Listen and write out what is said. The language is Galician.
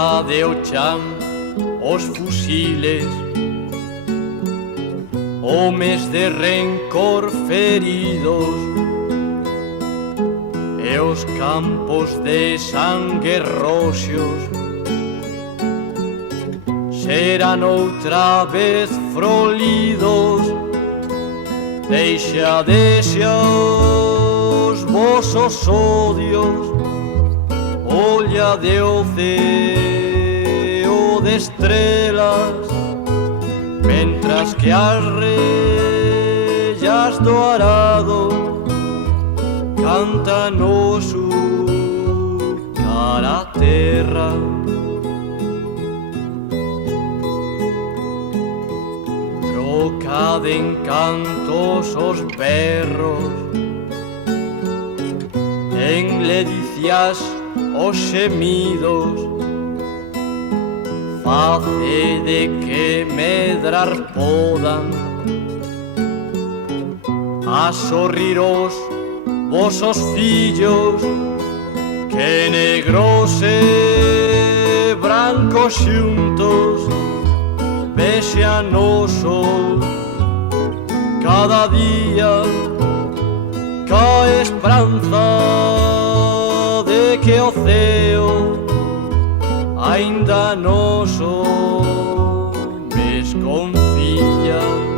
adeochan os fusiles, homes de rencor feridos, e os campos de sangue roxos serán outra vez frolidos. Deixade xa os vosos odios, ollade o ceo de estrelas, mentras que as rellas do arado cantan o sur a terra. Trocade en cantos os berros, en ledicias os xemidos, facede que medrar podan a sorrir os vosos fillos, que negros e brancos xuntos vexan o sol. Cada día cae esperanza de que o ceo aínda nos homes confía.